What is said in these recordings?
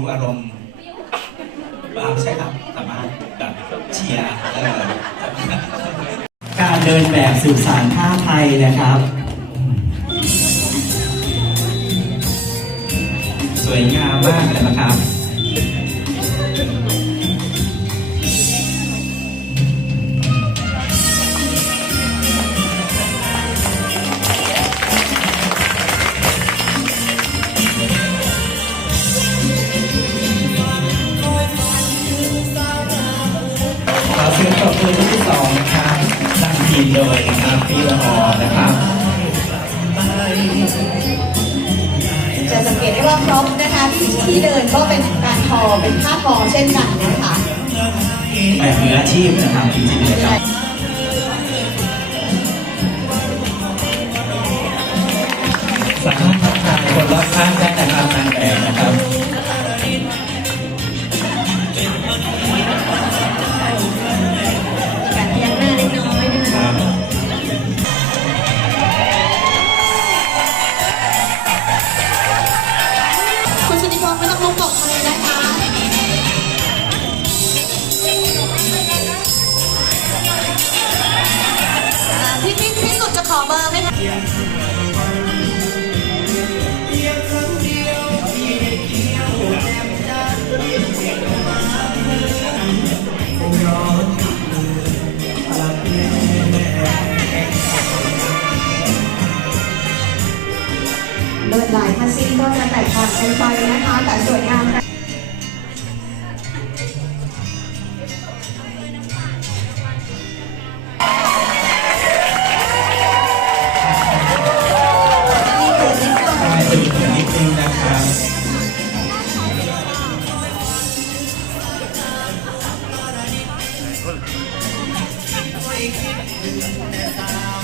วอารมณ์อ่าใช่ครับสามารถแบบเชียร์การเดินแบบสื่อสารผ้าไทยนะครับ สวยงามมากเลยนะครับ เป็นผ้าทอเช่นกันนะคะแบบมืออาชีพนะครับจริงๆเลยครับ ลวดลายผ้าสิ้นก็จะแตกต่างกันไปนะคะแต่สวยงามนะนี่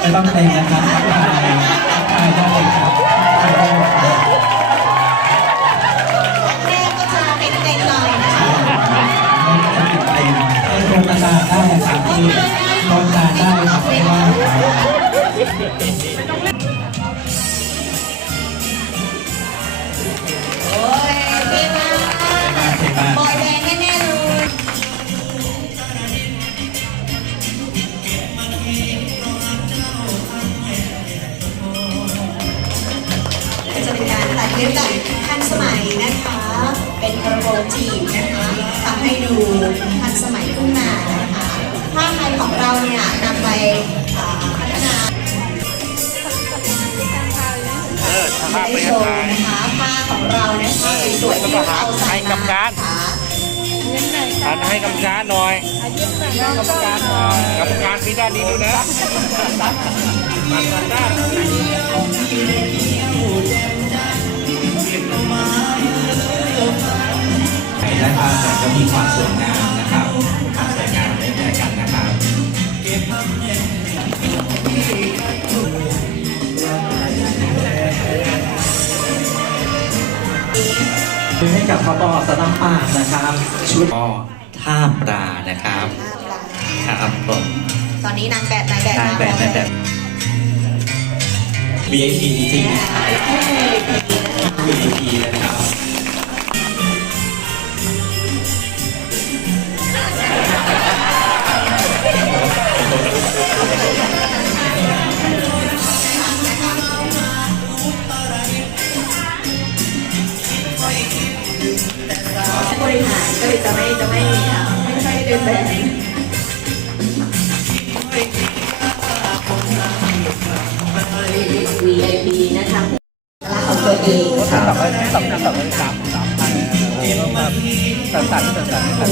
ไม่ต้องเกรงนะครับทักทายทักทายได้เลยครับทักทายได้เลยครับแม่ก็จะเป็นเด็กหน่อยนะคะไม่ต้องติดเกรงให้โครงตาได้นะครับที่โครงตาได้ครับไม่ว่า สวยที่เราให้กรรมการนะคะหันให้กรรมการหน่อยกรรมการหน่อยกรรมการมีด้านนี้ด้วยนะมาด้านใครได้ภาพแต่ก็มีความสวยงามนะครับความสวยงามไม่เหมือนกันนะครับ ให้กับพบสตัมปากนะครับ ชุดก็ท่าปลานะครับภาพเราครับผมตอนนี้นางแบบนายแบบนางแบบมนางแบบ VIP จริงๆนะครับ VIP เลยนะครับบ นะครับสั่นสั่นสั่นสั่นสั่น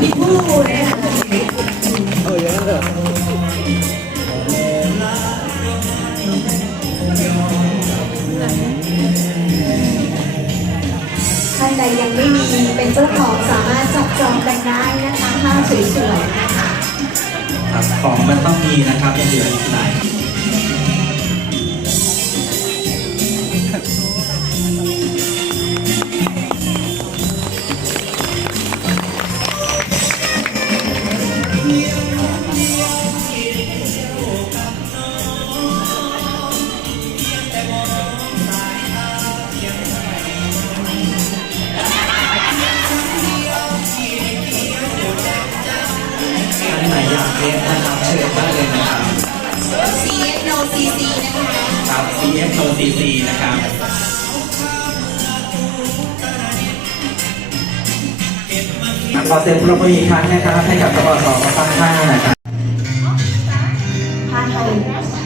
พี่ผู้นะคะเอออย่างนั้นเหรอท่านใดยังไม่มีเป็นเจ้าของสามารถจับจองกันได้นะคะถ้าสวยๆนะคะของมันต้องมีนะครับยังเหลืออีกหลาย เชิญได้เลยนะครับ CX No CC นะคะครับ CX o CC นะครับขอเสียงปรบมืออีกครั้งนะครับให้กับสปสภาคห้านะครับผ้าไทย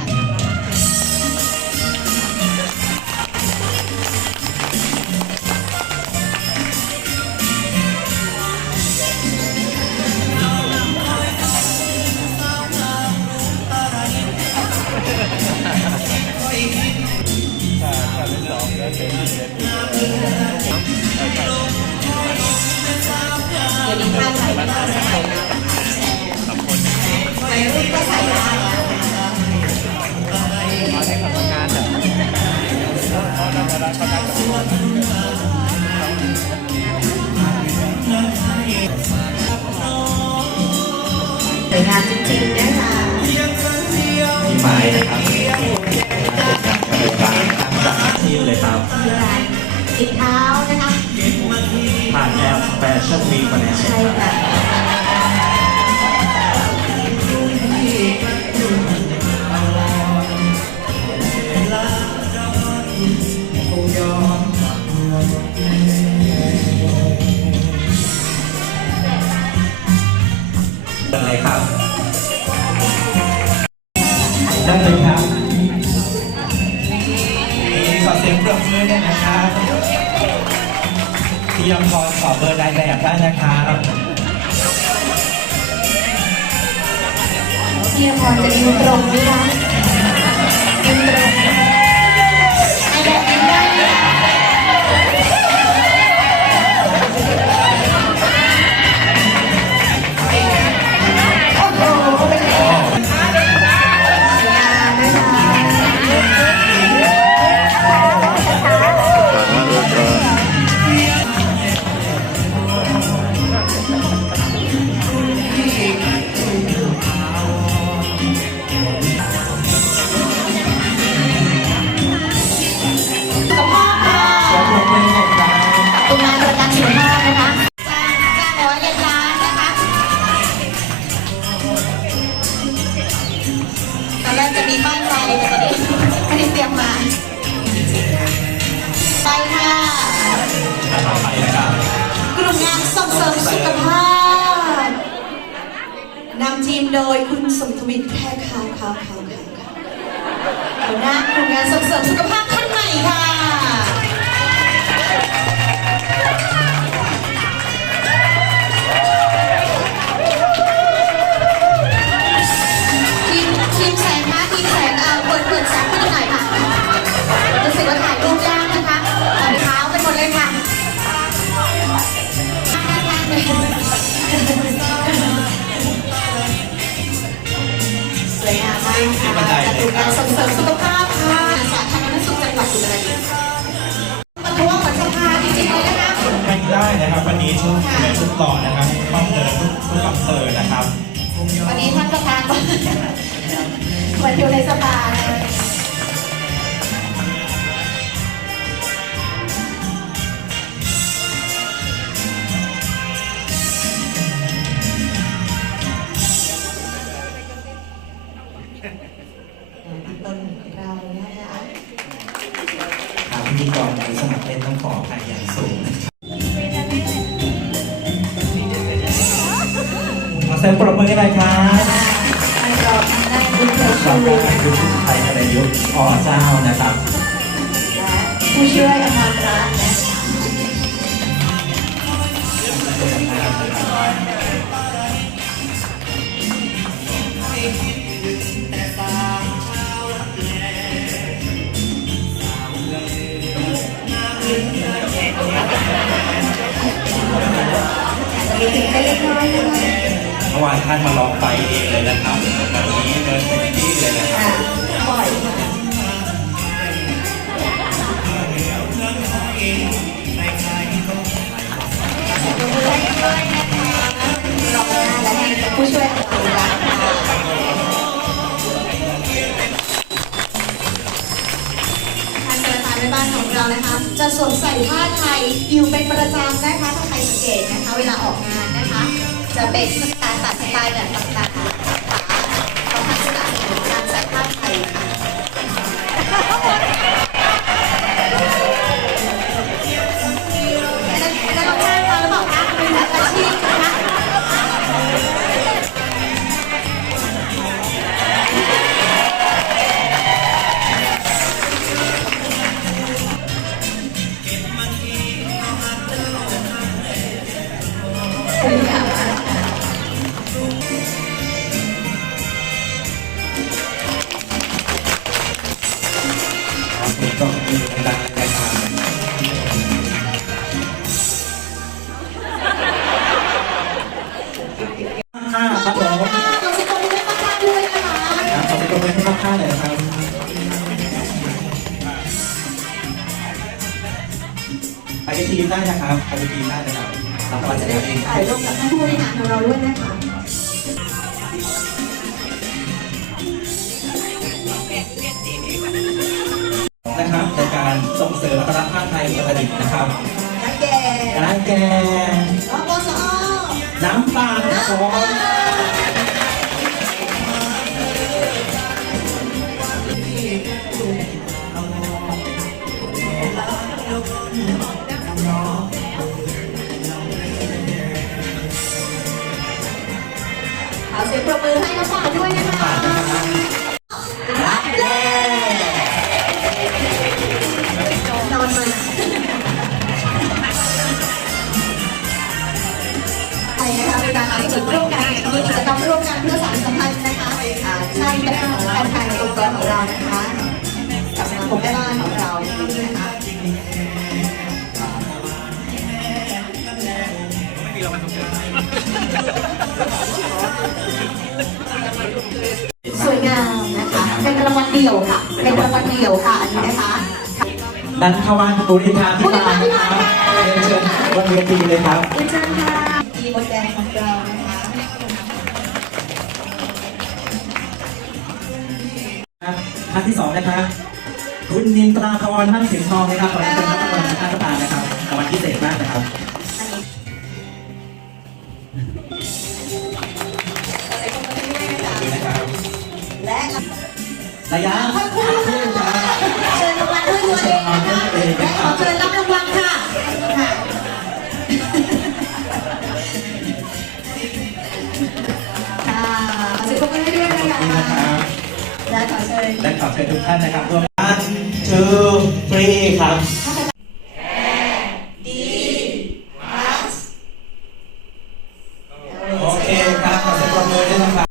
สวยงามจริงๆนะคะพี่ไม้นะครับเป็นการทำจากอาชีพเลยครับคือการติดเท้านะคะผ่านแอปแฟชั่นวีคมาแล้วใช่ค่ะ ที่ยอมพอขอเบอร์นายแบบได้นะครับเทียพรจะยืนตรงไหมคะยืนตรงนายแบบยืนได้ นแรกจะมีบ้านใจแต่ตอนนี้ไม่ได้เตรียมมาไปค่ะ ต่อไปนะครับกลุ่มงานส่งเสริมสุขภาพนำทีมโดยคุณสมทวินแพรขาวขาวขาวขาวขาวหัวหน้ากลุ่มงานส่งเสริมสุขภาพท่านใหม่ค่ะ ประท้วงเหมือนสภาจริงๆเลยนะคะไม่ได้นะครับ วันนี้ชุดสวยชุดหล่อนะครับต้องเดินทุกทุกอำเภอนะครับวันนี้ท่านประธานก็เหมือนอยู่ในสภาเลยต้นเรานะคะทางพิ ธีกรในสมัครเล่นต้องขออภัยอย่างสูงขอเสียงปรบมือกันหน่อยครับขอบคุณเทขอบชูคุณคุณไทยในยุคอ๋อเจ้านะครับ ผู้ช่วยอมรรัตน์ นะคะมีถึงเล็กน้อยนะคะวานท่านมาลองไปเองเลยนะครับวันนี้เดินเต็มที่เลยนะครับค่ะบ่อยมากรอบหน้าและให้ผู้ช่วยของเราละค่ะท่านประธานในบ้านของเรานะคะ จะสวมใส่ผ้าไทยอยู่เป็นประจำนะคะถ้าใครสังเกตนะคะ เวลาออกงานนะคะ จะเป็นการตัดสไตล์แบบต่าง ไปเป็นทีมได้นะครับไปเป็นทีมได้นะครับรับรางวัลจะจะได้ได้เองถ่ายรูปกับท่านผู้บริหารของเราด้วยนะคะนะครับในการส่งเสริมวัฒนธรรมผ้าไทยอุตรดิตถ์นะครับนักแก่ร้านแกงรอบสอน้ำตาลค เพื่อสานสัมพันธ์นะคะอ่าใช่กับการทางองค์กรของเรานะคะกับสมาคมแม่บ้านของเรานะคะสวยงามนะคะ เป็นรางวัลเดี่ยวค่ะ เป็นรางวัลเดี่ยวค่ะอันนี้นะคะดันทวันปุริธาพิบาลนะครับเรียนเชิญบนเวทีเลยครับเรียนเชิญค่ะ นที่สองนะครับคุณนินตราพรท่านสิงห์ทองนะครับขอเรียนเชิญรับรางวัลท่านประธานนะครับรางวัลพิเศษมากนะครับอันนี้นี่นะครับและระยะ และขอเชิญ และขอเชิญทุกท่านนะครับร่วม one two three ครับถ้าใคร